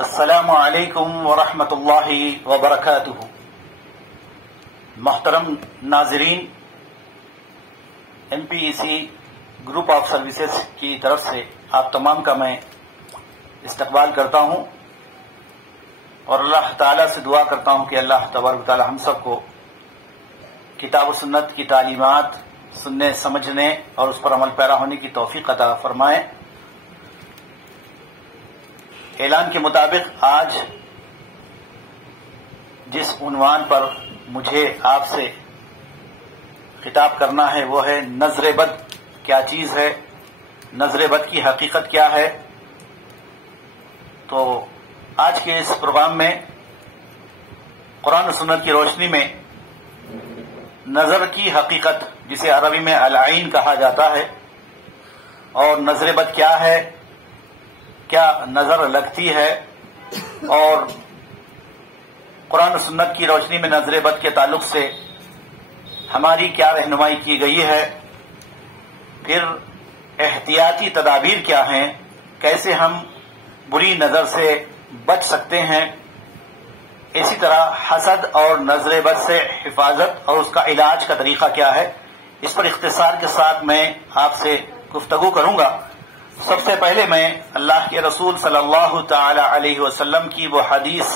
السلام علیکم ورحمۃ اللہ وبرکاتہ۔ محترم ناظرین، NPEC گروپ آف سروسز کی طرف سے آپ تمام کا میں استقبال کرتا ہوں اور اللہ تعالیٰ سے دعا کرتا ہوں کہ اللہ تبارک و تعالیٰ ہم سب کو کتاب و سنت کی تعلیمات سننے سمجھنے اور اس پر عمل پیرا ہونے کی توفیق عطا فرمائے۔ اعلان کے مطابق آج جس عنوان پر مجھے آپ سے خطاب کرنا ہے وہ ہے نظر بد کیا چیز ہے، نظر بد کی حقیقت کیا ہے۔ تو آج کے اس پروگرام میں قرآن و سنت کی روشنی میں نظر کی حقیقت، جسے عربی میں العین کہا جاتا ہے، اور نظر بد کیا ہے، کیا نظر لگتی ہے، اور قرآن و سنت کی روشنی میں نظر بد کے تعلق سے ہماری کیا رہنمائی کی گئی ہے، پھر احتیاطی تدابیر کیا ہیں، کیسے ہم بری نظر سے بچ سکتے ہیں، اسی طرح حسد اور نظر بد سے حفاظت اور اس کا علاج کا طریقہ کیا ہے، اس پر اختصار کے ساتھ میں آپ سے گفتگو کروں گا۔ سب سے پہلے میں اللہ کے رسول صلی اللہ تعالی علیہ وسلم کی وہ حدیث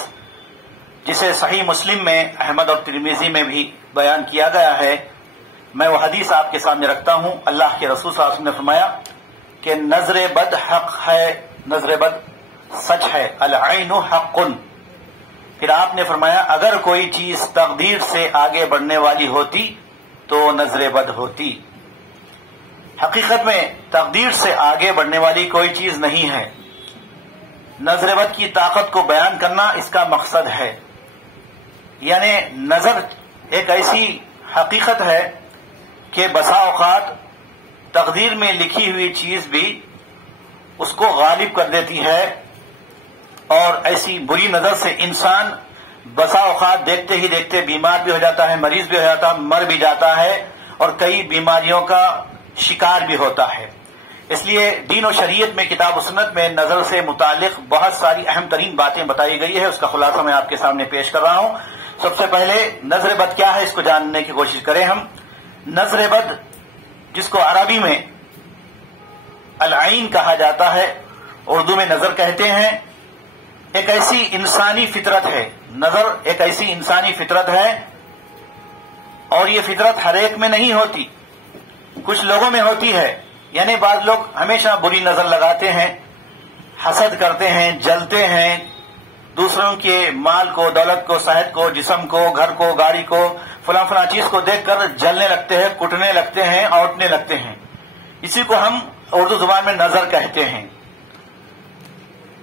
جسے صحیح مسلم میں احمد اور ترمذی میں بھی بیان کیا گیا ہے، میں وہ حدیث آپ کے سامنے رکھتا ہوں۔ اللہ کے رسول صلی اللہ علیہ وسلم نے فرمایا کہ نظر بد حق ہے، نظر بد سچ ہے، العین حق۔ پھر آپ نے فرمایا اگر کوئی چیز تقدیر سے آگے بڑھنے والی ہوتی تو نظر بد ہوتی۔ حقیقت میں تقدیر سے آگے بڑھنے والی کوئی چیز نہیں ہے۔ نظر بد کی طاقت کو بیان کرنا اس کا مقصد ہے، یعنی نظر ایک ایسی حقیقت ہے کہ بسا اوقات تقدیر میں لکھی ہوئی چیز بھی اس کو غالب کر دیتی ہے، اور ایسی بری نظر سے انسان بسا اوقات دیکھتے ہی دیکھتے بیمار بھی ہو جاتا ہے، مریض بھی ہو جاتا ہے، مر بھی جاتا ہے، اور کئی بیماریوں کا شکار بھی ہوتا ہے۔ اس لیے دین و شریعت میں، کتاب و سنت میں نظر سے متعلق بہت ساری اہم ترین باتیں بتائی گئی ہے، اس کا خلاصہ میں آپ کے سامنے پیش کر رہا ہوں۔ سب سے پہلے نظر بد کیا ہے اس کو جاننے کی کوشش کریں ہم۔ نظر بد، جس کو عربی میں العین کہا جاتا ہے، اردو میں نظر کہتے ہیں، ایک ایسی انسانی فطرت ہے۔ نظر ایک ایسی انسانی فطرت ہے، اور یہ فطرت ہر ایک میں نہیں ہوتی، کچھ لوگوں میں ہوتی ہے۔ یعنی بعض لوگ ہمیشہ بری نظر لگاتے ہیں، حسد کرتے ہیں، جلتے ہیں، دوسروں کے مال کو، دولت کو، صحت کو، جسم کو، گھر کو، گاڑی کو، فلاں فلاں چیز کو دیکھ کر جلنے لگتے ہیں، کٹنے لگتے ہیں، اوٹنے لگتے ہیں۔ اسی کو ہم اردو زبان میں نظر کہتے ہیں۔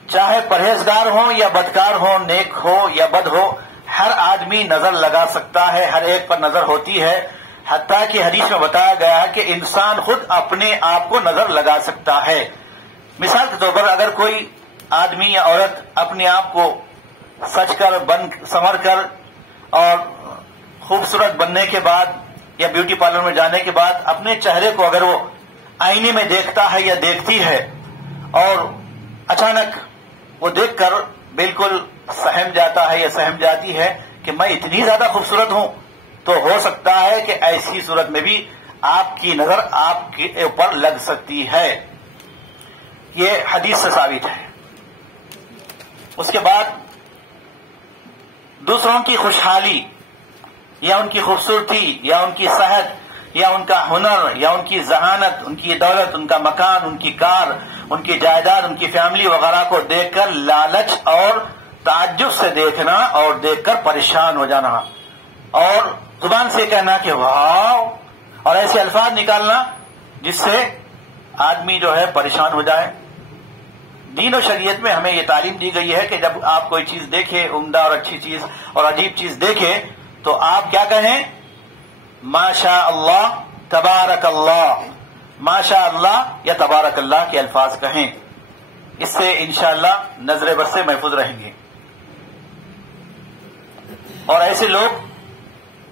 چاہے پرہیزگار ہو یا بدکار ہو، نیک ہو یا بد ہو، ہر آدمی نظر لگا سکتا ہے، ہر ایک پر نظر ہوتی ہے۔ حتیٰ کہ حدیث میں بتایا گیا ہے کہ انسان خود اپنے آپ کو نظر لگا سکتا ہے۔ مثال کے طور پر اگر کوئی آدمی یا عورت اپنے آپ کو سج کر، بن سنور کر اور خوبصورت بننے کے بعد یا بیوٹی پارلر میں جانے کے بعد اپنے چہرے کو اگر وہ آئینے میں دیکھتا ہے یا دیکھتی ہے، اور اچانک وہ دیکھ کر بالکل سہم جاتا ہے یا سہم جاتی ہے کہ میں اتنی زیادہ خوبصورت ہوں، تو ہو سکتا ہے کہ ایسی صورت میں بھی آپ کی نظر آپ کے اوپر لگ سکتی ہے۔ یہ حدیث سے ثابت ہے۔ اس کے بعد دوسروں کی خوشحالی یا ان کی خوبصورتی یا ان کی صحت یا ان کا ہنر یا ان کی ذہانت، ان کی دولت، ان کا مکان، ان کی کار، ان کی جائیداد، ان کی فیملی وغیرہ کو دیکھ کر لالچ اور تعجب سے دیکھنا اور دیکھ کر پریشان ہو جانا، اور زبان سے کہنا کہ واو، اور ایسے الفاظ نکالنا جس سے آدمی جو ہے پریشان ہو جائے۔ دین و شریعت میں ہمیں یہ تعلیم دی گئی ہے کہ جب آپ کوئی چیز دیکھیں، عمدہ اور اچھی چیز اور عجیب چیز دیکھیں، تو آپ کیا کہیں؟ ماشاء اللہ، تبارک اللہ، ماشاء اللہ یا تبارک اللہ کے الفاظ کہیں۔ اس سے انشاءاللہ نظر بد سے محفوظ رہیں گے۔ اور ایسے لوگ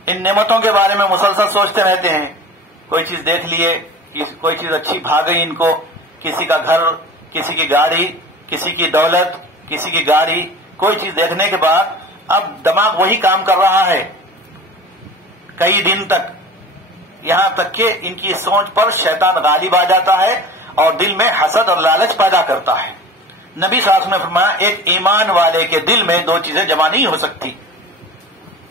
ان نعمتوں کے بارے میں مسلسل سوچتے رہتے ہیں، کوئی چیز دیکھ لیے، کوئی چیز اچھی بھا گئی ان کو، کسی کا گھر، کسی کی گاڑی، کسی کی دولت، کسی کی گاڑی، کوئی چیز دیکھنے کے بعد اب دماغ وہی کام کر رہا ہے کئی دن تک، یہاں تک کہ ان کی سوچ پر شیطان غالب آ جاتا ہے اور دل میں حسد اور لالچ پیدا کرتا ہے۔ نبی صلی اللہ علیہ وسلم نے فرمایا ایک ایمان والے کے دل میں دو چیزیں جمع نہیں ہو سکتی،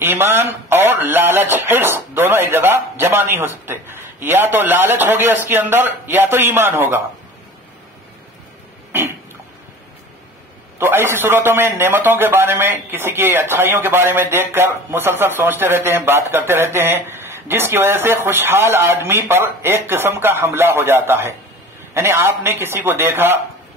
ایمان اور لالچ، حرص، دونوں ایک جگہ جمع نہیں ہو سکتے، یا تو لالچ ہو گیا اس کے اندر یا تو ایمان ہوگا۔ تو ایسی صورتوں میں نعمتوں کے بارے میں، کسی کی اچھائیوں کے بارے میں دیکھ کر مسلسل سوچتے رہتے ہیں، بات کرتے رہتے ہیں، جس کی وجہ سے خوشحال آدمی پر ایک قسم کا حملہ ہو جاتا ہے۔ یعنی آپ نے کسی کو دیکھا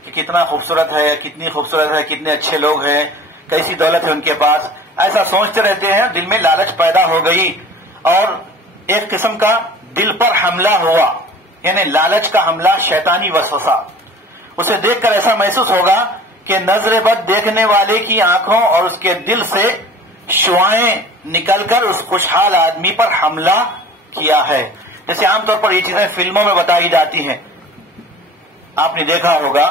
کہ کتنا خوبصورت ہے، کتنی خوبصورت ہے، کتنے اچھے لوگ ہیں، کیسی دولت ہے ان کے پاس، ایسا سوچتے رہتے ہیں، دل میں لالچ پیدا ہو گئی اور ایک قسم کا دل پر حملہ ہوا، یعنی لالچ کا حملہ، شیطانی وسوسہ۔ اسے دیکھ کر ایسا محسوس ہوگا کہ نظر بد دیکھنے والے کی آنکھوں اور اس کے دل سے شعاعیں نکل کر اس خوشحال آدمی پر حملہ کیا ہے۔ جیسے عام طور پر یہ چیزیں فلموں میں بتائی جاتی ہیں، آپ نے دیکھا ہوگا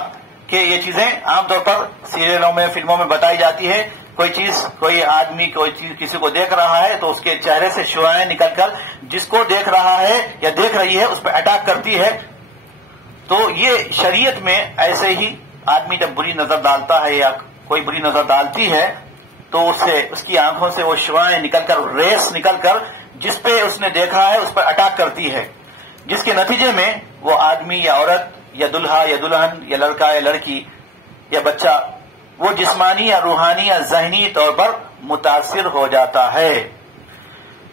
کہ یہ چیزیں عام طور پر سیریلوں میں، فلموں میں بتائی جاتی ہے۔ کوئی چیز، کوئی آدمی کوئی چیز کسی کو دیکھ رہا ہے تو اس کے چہرے سے شعاعیں نکل کر جس کو دیکھ رہا ہے یا دیکھ رہی ہے اس پہ اٹیک کرتی ہے۔ تو یہ شریعت میں ایسے ہی آدمی جب بری نظر ڈالتا ہے یا کوئی بری نظر ڈالتی ہے تو اس کی آنکھوں سے وہ شعاعیں نکل کر، ریس نکل کر جس پہ اس نے دیکھا ہے اس پر اٹیک کرتی ہے، جس کے نتیجے میں وہ آدمی یا عورت یا دلہا یا دلہن یا لڑکا یا لڑکی یا بچہ وہ جسمانی یا روحانی یا ذہنی طور پر متاثر ہو جاتا ہے۔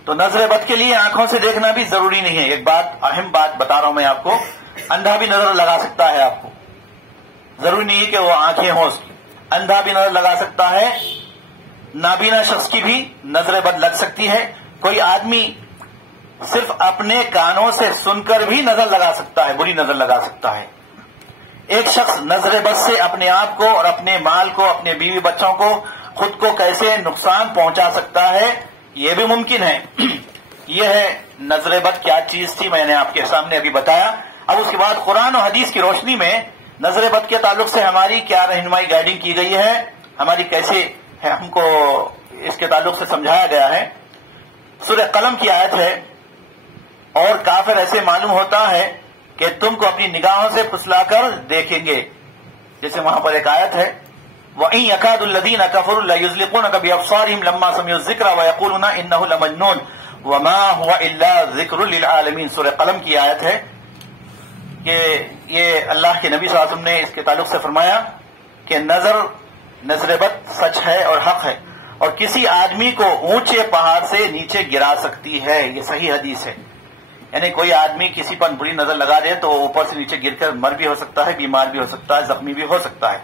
تو نظر بد کے لیے آنکھوں سے دیکھنا بھی ضروری نہیں ہے۔ ایک بات، اہم بات بتا رہا ہوں میں آپ کو، اندھا بھی نظر لگا سکتا ہے آپ کو، ضروری نہیں ہے کہ وہ آنکھیں ہوں اس کی، اندھا بھی نظر لگا سکتا ہے، نابینا شخص کی بھی نظر بد لگ سکتی ہے، کوئی آدمی صرف اپنے کانوں سے سن کر بھی نظر لگا سکتا ہے، بری نظر لگا سکتا ہے۔ ایک شخص نظر بد سے اپنے آپ کو اور اپنے مال کو، اپنے بیوی بچوں کو، خود کو کیسے نقصان پہنچا سکتا ہے یہ بھی ممکن ہے۔ یہ ہے نظر بد کیا چیز تھی، میں نے آپ کے سامنے ابھی بتایا۔ اب اس کے بعد قرآن و حدیث کی روشنی میں نظر بد کے تعلق سے ہماری کیا رہنمائی، گائیڈنگ کی گئی ہے، ہماری کیسے ہم کو اس کے تعلق سے سمجھایا گیا ہے۔ سورہ قلم کی آیت ہے، اور کافر ایسے معلوم ہوتا ہے کہ تم کو اپنی نگاہوں سے پھسلا کر دیکھیں گے، جیسے وہاں پر ایک آیت ہے وَإِن يَكَادُ الَّذِينَ كَفَرُوا لَيُزْلِقُونَكَ بِأَبْصَارِهِمْ لَمَّا سَمِعُوا الذِّكْرَ وَيَقُولُونَ إِنَّهُ لَمَجْنُونٌ وَمَا هُوَ إِلَّا ذِكْرٌ لِلْعَالَمِينَ۔ سورہ قلم کی آیت ہے کہ یہ اللہ کے نبی صلی اللہ علیہ وسلم نے اس کے تعلق سے فرمایا کہ نظر بد سچ ہے اور حق ہے، اور کسی آدمی کو اونچے پہاڑ سے نیچے گرا سکتی ہے۔ یہ صحیح حدیث ہے، یعنی کوئی آدمی کسی پر بری نظر لگا دے تو اوپر سے نیچے گر کر مر بھی ہو سکتا ہے، بیمار بھی ہو سکتا ہے، زخمی بھی ہو سکتا ہے۔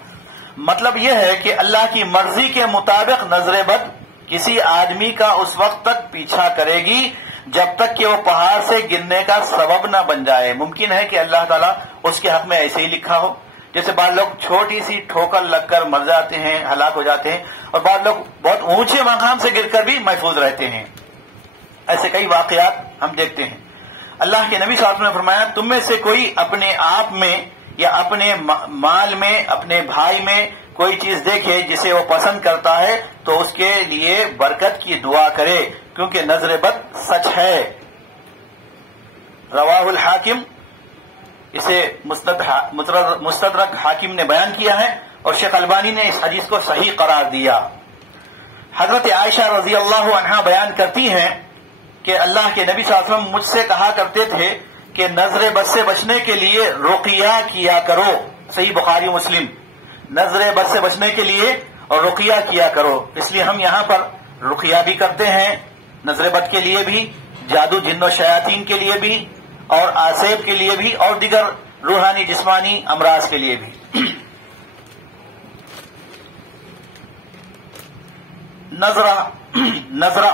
مطلب یہ ہے کہ اللہ کی مرضی کے مطابق نظر بد کسی آدمی کا اس وقت تک پیچھا کرے گی جب تک کہ وہ پہاڑ سے گرنے کا سبب نہ بن جائے۔ ممکن ہے کہ اللہ تعالیٰ اس کے حق میں ایسے ہی لکھا ہو، جیسے بعض لوگ چھوٹی سی ٹھوکر لگ کر مر جاتے ہیں، ہلاک ہو جاتے ہیں، اور بعض لوگ بہت اونچے مقام سے گر کر بھی محفوظ رہتے ہیں۔ ایسے کئی واقعات ہم دیکھتے ہیں۔ اللہ کے نبی صلی اللہ علیہ وسلم نے فرمایا تم میں سے کوئی اپنے آپ میں یا اپنے مال میں، اپنے بھائی میں کوئی چیز دیکھے جسے وہ پسند کرتا ہے تو اس کے لیے برکت کی دعا کرے، کیونکہ نظر بد سچ ہے۔ رواہ الحاکم، اسے مستدرک حاکم نے بیان کیا ہے، اور شیخ البانی نے اس حدیث کو صحیح قرار دیا۔ حضرت عائشہ رضی اللہ عنہا بیان کرتی ہیں کہ اللہ کے نبی صلی اللہ علیہ وسلم مجھ سے کہا کرتے تھے کہ نظر بد سے بچنے کے لیے رقیہ کیا کرو، صحیح بخاری و مسلم، نظر بد سے بچنے کے لیے اور رقیہ کیا کرو۔ اس لیے ہم یہاں پر رقیہ بھی کرتے ہیں، نظر بد کے لیے بھی، جادو جن و شیاطین کے لیے بھی، اور آسیب کے لیے بھی، اور دیگر روحانی جسمانی امراض کے لیے بھی۔ نظرہ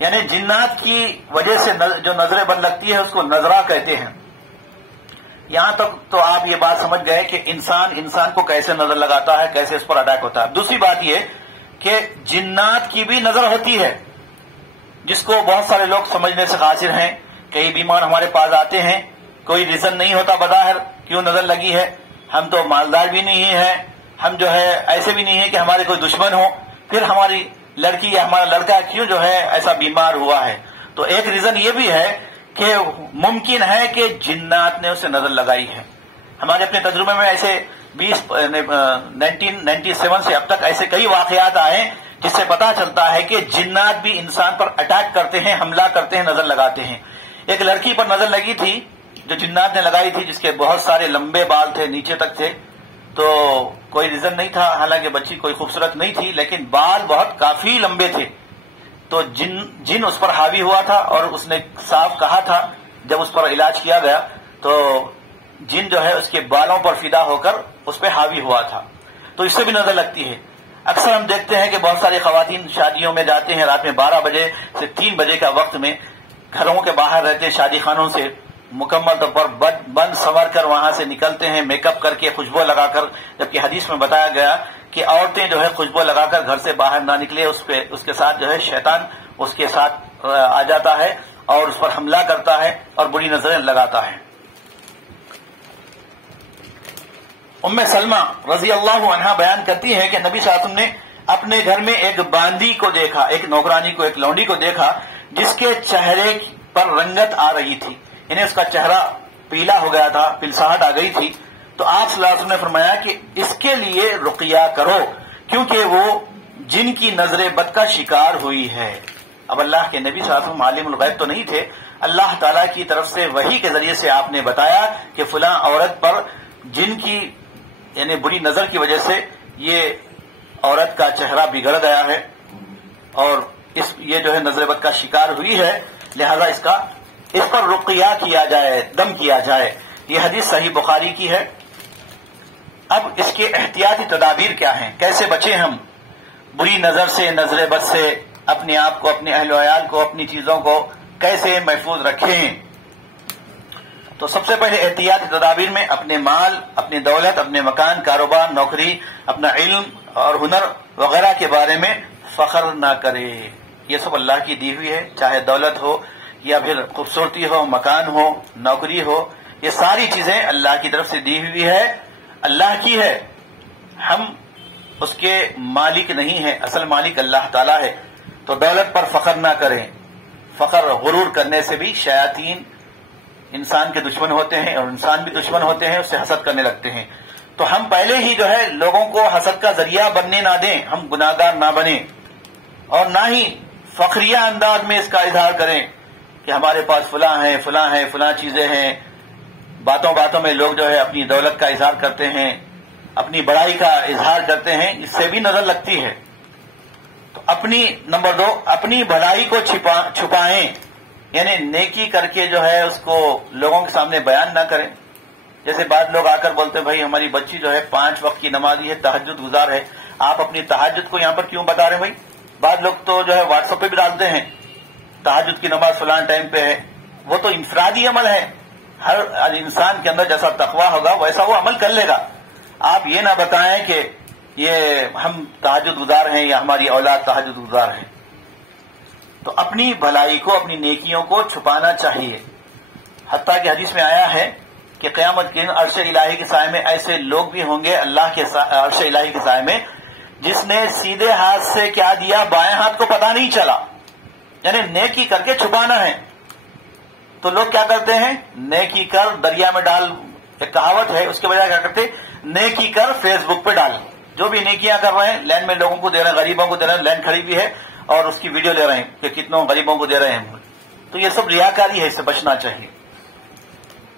یعنی جنات کی وجہ سے جو نظر بد لگتی ہے اس کو نظرہ کہتے ہیں۔ یہاں تک تو آپ یہ بات سمجھ گئے کہ انسان کو کیسے نظر لگاتا ہے، کیسے اس پر اٹیک ہوتا ہے۔ دوسری بات یہ کہ جنات کی بھی نظر ہوتی ہے، جس کو بہت سارے لوگ سمجھنے سے قاصر ہیں۔ کئی بیمار ہمارے پاس آتے ہیں، کوئی ریزن نہیں ہوتا بظاہر کیوں نظر لگی ہے، ہم تو مالدار بھی نہیں ہیں، ہم جو ہے ایسے بھی نہیں ہے کہ ہمارے کوئی دشمن ہو، پھر ہماری لڑکی یا ہمارا لڑکا کیوں جو ہے ایسا بیمار ہوا ہے؟ تو ایک ریزن یہ بھی ہے کہ ممکن ہے کہ جنات نے اسے نظر لگائی ہے۔ ہمارے اپنے تجربے میں ایسے 1997 سے اب تک ایسے کئی واقعات آئے جس سے پتا چلتا ہے کہ جنات بھی انسان پر اٹیک کرتے ہیں، حملہ کرتے ہیں، نظر لگاتے ہیں۔ ایک لڑکی پر نظر لگی تھی جو جنات نے لگائی تھی، جس کے بہت سارے لمبے بال تھے، نیچے تک تھے، تو کوئی ریزن نہیں تھا، حالانکہ بچی کوئی خوبصورت نہیں تھی لیکن بال بہت کافی لمبے تھے، تو جن اس پر حاوی ہوا تھا، اور اس نے صاف کہا تھا جب اس پر علاج کیا گیا تو جن جو ہے اس کے بالوں پر فدا ہو کر اس پہ حاوی ہوا تھا۔ تو اس سے بھی نظر لگتی ہے۔ اکثر ہم دیکھتے ہیں کہ بہت ساری خواتین شادیوں میں جاتے ہیں، رات میں 12 بجے سے 3 بجے کا وقت میں گھروں کے باہر رہتے ہیں، شادی خانوں سے مکمل طور پر بند سنور کر وہاں سے نکلتے ہیں، میک اپ کر کے، خوشبو لگا کر، جبکہ حدیث میں بتایا گیا کہ عورتیں جو ہے خوشبو لگا کر گھر سے باہر نہ نکلے، اس کے ساتھ جو ہے شیطان اس کے ساتھ آ جاتا ہے اور اس پر حملہ کرتا ہے اور بری نظریں لگاتا ہے۔ ام سلمہ رضی اللہ عنہا بیان کرتی ہے کہ نبی صلی اللہ علیہ وسلم نے اپنے گھر میں ایک باندی کو دیکھا، ایک نوکرانی کو، ایک لونڈی کو دیکھا جس کے چہرے پر رنگت آ رہی تھی، یعنی اس کا چہرہ پیلا ہو گیا تھا، پلساہٹ آ گئی تھی۔ تو آپ صلی اللہ علیہ وسلم نے فرمایا کہ اس کے لیے رقیہ کرو کیونکہ وہ جن کی نظر بد کا شکار ہوئی ہے۔ اب اللہ کے نبی صلی اللہ علیہ وسلم عالم الغیب تو نہیں تھے، اللہ تعالیٰ کی طرف سے وحی کے ذریعے سے آپ نے بتایا کہ فلاں عورت پر جن کی یعنی بری نظر کی وجہ سے یہ عورت کا چہرہ بگڑ گیا ہے اور یہ جو ہے نظر بد کا شکار ہوئی ہے، لہذا اس پر رقیہ کیا جائے، دم کیا جائے۔ یہ حدیث صحیح بخاری کی ہے۔ اب اس کے احتیاطی تدابیر کیا ہیں، کیسے بچیں ہم بری نظر سے، نظر بد سے، اپنے آپ کو، اپنے اہل و عیال کو، اپنی چیزوں کو کیسے محفوظ رکھیں؟ تو سب سے پہلے احتیاطی تدابیر میں اپنے مال، اپنی دولت، اپنے مکان، کاروبار، نوکری، اپنا علم اور ہنر وغیرہ کے بارے میں فخر نہ کرے۔ یہ سب اللہ کی دی ہوئی ہے، چاہے دولت ہو یا پھر خوبصورتی ہو، مکان ہو، نوکری ہو، یہ ساری چیزیں اللہ کی طرف سے دی ہوئی ہے، اللہ کی ہے، ہم اس کے مالک نہیں ہیں، اصل مالک اللہ تعالیٰ ہے۔ تو دولت پر فخر نہ کریں، فخر غرور کرنے سے بھی شیاطین انسان کے دشمن ہوتے ہیں اور انسان بھی دشمن ہوتے ہیں، اس سے حسد کرنے لگتے ہیں۔ تو ہم پہلے ہی جو ہے لوگوں کو حسد کا ذریعہ بننے نہ دیں، ہم گناہگار نہ بنیں، اور نہ ہی فخریہ انداز میں اس کا اظہار کریں کہ ہمارے پاس فلاں ہے، فلاں ہے، فلاں چیزیں ہیں۔ باتوں باتوں میں لوگ جو ہے اپنی دولت کا اظہار کرتے ہیں، اپنی بڑائی کا اظہار کرتے ہیں، اس سے بھی نظر لگتی ہے۔ تو نمبر 2، اپنی بھلائی کو چھپائیں، یعنی نیکی کر کے جو ہے اس کو لوگوں کے سامنے بیان نہ کریں۔ جیسے بعض لوگ آ کر بولتے ہیں بھائی ہماری بچی جو ہے 5 وقت کی نمازی ہے، تہجد گزار ہے، آپ اپنی تہجد کو یہاں پر کیوں بتا رہے ہیں بھائی؟ بعض لوگ تو جو ہے واٹس ایپ پہ بھی ڈالتے ہیں تہجد کی نماز فلاں ٹائم پہ ہے، وہ تو انفرادی عمل ہے، ہر انسان کے اندر جیسا تقویٰ ہوگا ویسا وہ عمل کر لے گا۔ آپ یہ نہ بتائیں کہ یہ ہم تہجد گزار ہیں یا ہماری اولاد تہجد گزار ہے۔ تو اپنی بھلائی کو، اپنی نیکیوں کو چھپانا چاہیے۔ حتیٰ کہ حدیث میں آیا ہے کہ قیامت کے دن عرش الہی کے سائے میں ایسے لوگ بھی ہوں گے اللہ کے عرش الہی کے سائے میں جس نے سیدھے ہاتھ سے کیا دیا بائیں ہاتھ کو پتہ نہیں چلا، یعنی نیکی کر کے چھپانا ہے۔ تو لوگ کیا کرتے ہیں، نیکی کر دریا میں ڈال، ایک کہاوت ہے، اس کے بجائے کیا کرتے، نیکی کر فیس بک پہ ڈال۔ جو بھی نیکیاں کر رہے ہیں لین میں لوگوں کو دے رہے ہیں، غریبوں کو دے رہے ہیں، لین کھڑی بھی ہے اور اس کی ویڈیو لے رہے ہیں کہ کتنوں غریبوں کو دے رہے ہیں، تو یہ سب ریاکاری ہے، اس سے بچنا چاہیے۔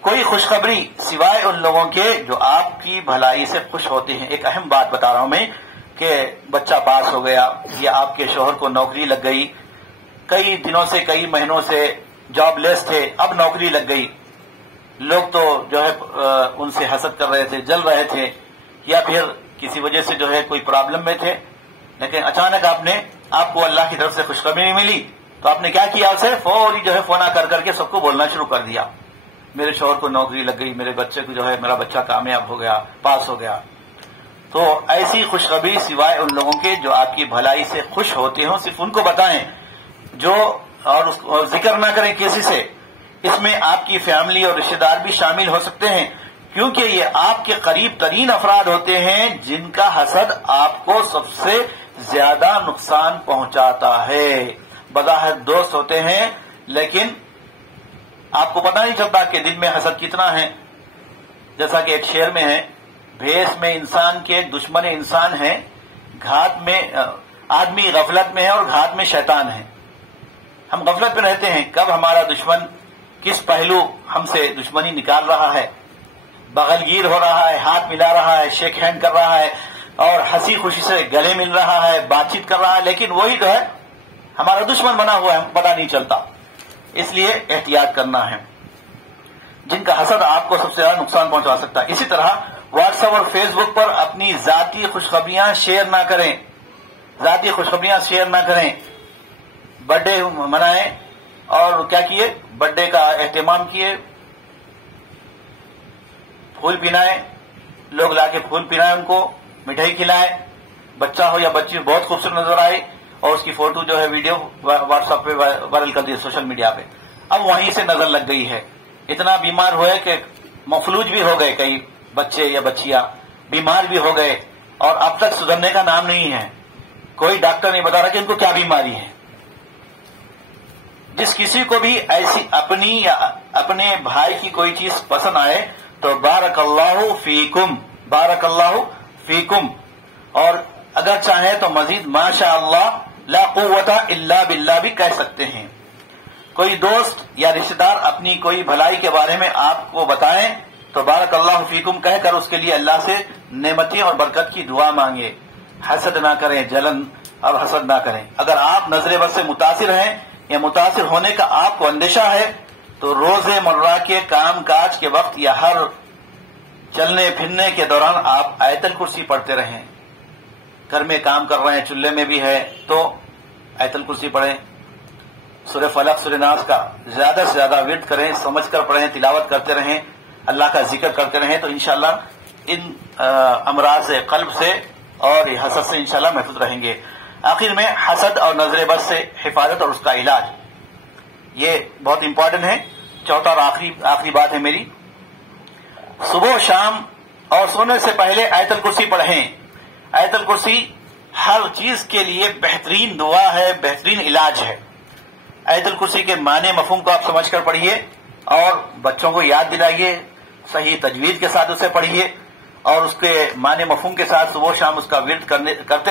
کوئی خوشخبری سوائے ان لوگوں کے جو آپ کی بھلائی سے خوش ہوتے ہیں۔ ایک اہم بات بتا رہا ہوں میں کہ بچہ پاس ہو گیا یا آپ کے شوہر کو نوکری لگ گئی، کئی دنوں سے، کئی مہینوں سے جاب لیس تھے، اب نوکری لگ گئی۔ لوگ تو جو ہے ان سے حسد کر رہے تھے، جل رہے تھے، یا پھر کسی وجہ سے جو ہے کوئی پرابلم میں تھے، لیکن اچانک آپ کو اللہ کی طرف سے خوشخبری نہیں ملی تو آپ نے کیا کیا، اسے فوری جو ہے فون کر کے سب کو بولنا شروع کر دیا، میرے شوہر کو نوکری لگ گئی، میرے بچے کو جو ہے میرا بچہ کامیاب ہو گیا، پاس ہو گیا۔ تو ایسی خوشخبری سوائے ان لوگوں کے جو آپ کی بھلائی سے خوش ہوتے ہوں، صرف ان کو بتائیں، اور ذکر نہ کریں کسی سے۔ اس میں آپ کی فیملی اور رشتہ دار بھی شامل ہو سکتے ہیں، کیونکہ یہ آپ کے قریب ترین افراد ہوتے ہیں جن کا حسد آپ کو سب سے زیادہ نقصان پہنچاتا ہے. بظاہر دوست ہوتے ہیں لیکن آپ کو پتہ نہیں چلتا کہ دل میں حسد کتنا ہے. جیسا کہ ایک شعر میں ہے، بھیس میں انسان کے دشمن انسان ہے، گھات میں آدمی غفلت میں ہے اور گھات میں شیطان ہے. ہم غفلت میں رہتے ہیں کب ہمارا دشمن کس پہلو ہم سے دشمنی نکال رہا ہے، بغل گیر ہو رہا ہے، ہاتھ ملا رہا ہے، شیک ہینڈ کر رہا ہے اور ہنسی خوشی سے گلے مل رہا ہے، بات چیت کر رہا ہے، لیکن وہی جو ہے ہمارا دشمن بنا ہوا ہے، پتہ نہیں چلتا. اس لیے احتیاط کرنا ہے. جن کا حسد آپ کو سب سے زیادہ نقصان پہنچا سکتا ہے. اسی طرح واٹس ایپ اور فیس بک پر اپنی ذاتی خوشخبریاں شیئر نہ کریں. ذاتی خوشخبریاں شیئر نہ کریں. برتھ ڈے منائیں اور کیا کیے، برتھ ڈے کا اہتمام کیے، پھول پہنائے، لوگ لا کے پھول پہنائے، ان کو مٹھائی کھلائے، بچہ ہو یا بچی بہت خوبصورت نظر آئے اور اس کی فوٹو جو ہے ویڈیو واٹس ایپ پہ وائرل کر دی سوشل میڈیا پہ. اب وہیں سے نظر لگ گئی ہے. اتنا بیمار ہوئے کہ مفلوج بھی ہو گئے، کئی بچے یا بچیاں بیمار بھی ہو گئے اور اب تک سدھرنے کا نام نہیں ہے. کوئی ڈاکٹر نہیں بتا رہا کہ ان کو کیا بیماری ہے. جس کسی کو بھی ایسی اپنی یا اپنے بھائی کی کوئی چیز پسند آئے تو بارک اللہ فیکم، بارک اللہ فیکم، اور اگر چاہیں تو مزید ماشاء اللہ لا قوت الا باللہ بھی کہہ سکتے ہیں. کوئی دوست یا رشتہ دار اپنی کوئی بھلائی کے بارے میں آپ کو بتائیں تو بارک اللہ فیکم کہہ کر اس کے لیے اللہ سے نعمتیں اور برکت کی دعا مانگے. حسد نہ کریں، جلن اور حسد نہ کریں. اگر آپ نظر بد سے متاثر ہیں یا متاثر ہونے کا آپ کو اندیشہ ہے تو روز مرہ کے کام کاج کے وقت یا ہر چلنے پھرنے کے دوران آپ آیت الکرسی پڑھتے رہیں. گھر میں کام کر رہے ہیں، چولہے میں بھی ہے تو آیت الکرسی پڑھیں. سورہ فلق، سورہ ناس کا زیادہ سے زیادہ ورد کریں، سمجھ کر پڑھیں، تلاوت کرتے رہیں، اللہ کا ذکر کرتے رہیں تو انشاءاللہ ان امراض سے، قلب سے اور حسد سے انشاءاللہ محفوظ رہیں گے. آخر میں حسد اور نظر بد سے حفاظت اور اس کا علاج، یہ بہت امپورٹنٹ ہے. چوتھا اور آخری بات ہے میری، صبح و شام اور سونے سے پہلے آیت الکرسی پڑھیں. آیت الکرسی ہر چیز کے لیے بہترین دعا ہے، بہترین علاج ہے. آیت الکرسی کے معنی مفہوم کو آپ سمجھ کر پڑھیے اور بچوں کو یاد دلائیے، صحیح تجوید کے ساتھ اسے پڑھیے اور اس کے معنی مفہوم کے ساتھ صبح و شام اس کا ورد کرتے